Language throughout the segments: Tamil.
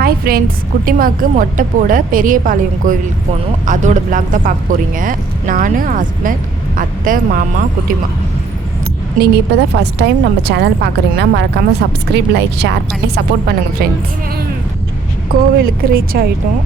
ஹாய் ஃப்ரெண்ட்ஸ், குட்டிமாவுக்கு மொட்டை போட பெரியபாளையம் கோவிலுக்கு போகணும். அதோட பிளாக் தான் பார்க்க போகிறீங்க. நான், ஹஸ்பண்ட், அத்தை, மாமா, குட்டிமா. நீங்கள் இப்போ தான் ஃபஸ்ட் டைம் நம்ம சேனல் பார்க்குறீங்கன்னா மறக்காமல் சப்ஸ்கிரைப், லைக், ஷேர் பண்ணி சப்போர்ட் பண்ணுங்கள் ஃப்ரெண்ட்ஸ். கோவிலுக்கு ரீச் ஆகிட்டோம்.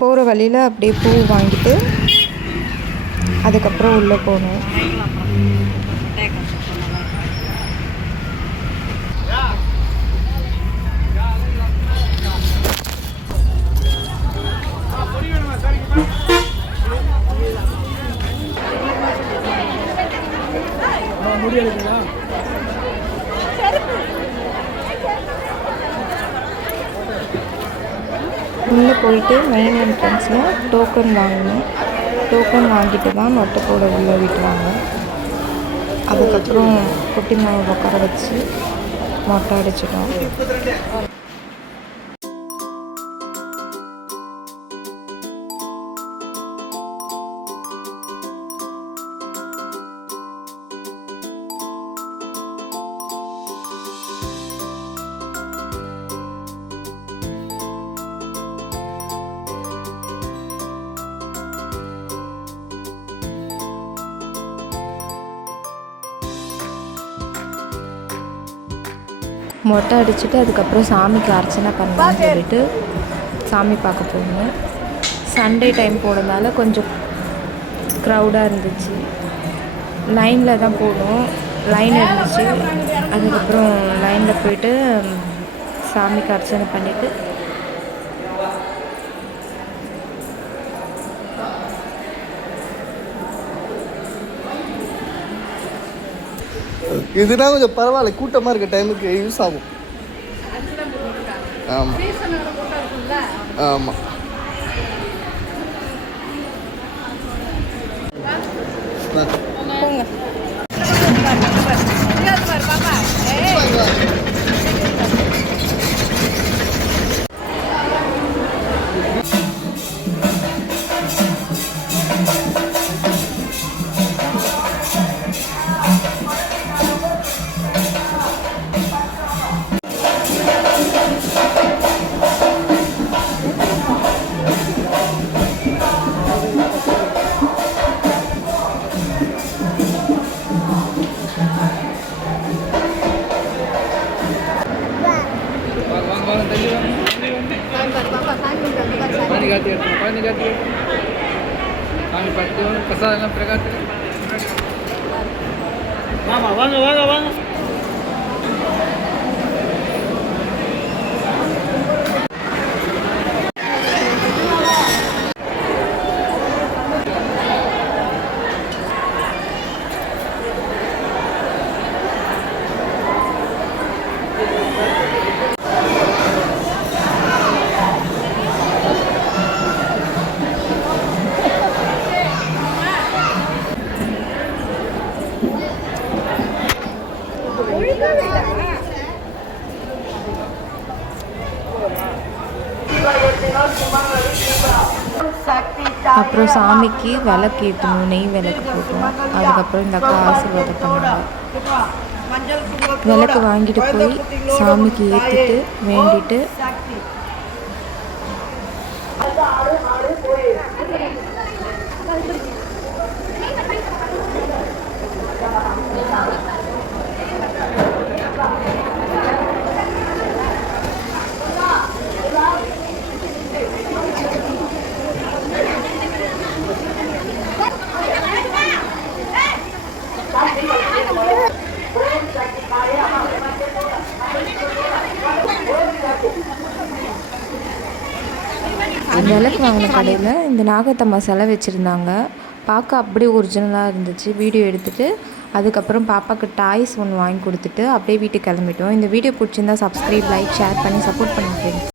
போகிற வழியில் அப்படியே பூ வாங்கிட்டு அதுக்கப்புறம் உள்ளே போகணும். உள்ளே போயிட்டு மெயின் என்ட்ரன்ஸில் டோக்கன் வாங்கணும். டோக்கன் வாங்கிட்டு தான் மொட்டை போட உள்ளே விட்டுவாங்க. அதுக்கப்புறம் குட்டி மாவை உட்கார வச்சு மொட்டை அடிச்சிட்டோம். மொட்டை அடிச்சுட்டு அதுக்கப்புறம் சாமிக்கு அர்ச்சனை பண்ணலான்னு சொல்லிட்டு சாமி பார்க்க போகணும். சண்டே டைம் போனதால கொஞ்சம் க்ரௌடாக இருந்துச்சு. லைனில் தான் போகணும். லைன் இருந்துச்சு. அதுக்கப்புறம் லைனில் போயிட்டு சாமிக்கு அர்ச்சனை பண்ணிவிட்டு இதுனா கொஞ்சம் பரவாயில்ல, கூட்டமாக இருக்க டைமுக்கு யூஸ் ஆகும். ஆமாம் ஆமாம். Mama, வாங்க. அப்புறம் சாமிக்கு விளக்கு ஏற்றணும். நெய் விளக்கு போட்டோம். அதுக்கப்புறம் இந்த அக்கா ஆசீர்வாதம் பண்ணாங்க. விளக்கு வாங்கிட்டு போய் சாமிக்கு ஏற்றிட்டு வேண்டிட்டு விளக்கு வாங்கின கடையில் இந்த நாகத்தம்மா சிலை வச்சுருந்தாங்க. பார்க்க அப்படியே ஒரிஜினலாக இருந்துச்சு. வீடியோ எடுத்துகிட்டு அதுக்கப்புறம் பாப்பாவுக்கு டாய்ஸ் ஒன்று வாங்கி கொடுத்துட்டு அப்படியே வீட்டுக்கு கிளம்பிட்டோம். இந்த வீடியோ பிடிச்சிருந்தா சப்ஸ்கிரைப், லைக், ஷேர் பண்ணி சப்போர்ட் பண்ணுங்க ஃப்ரெண்ட்ஸ்.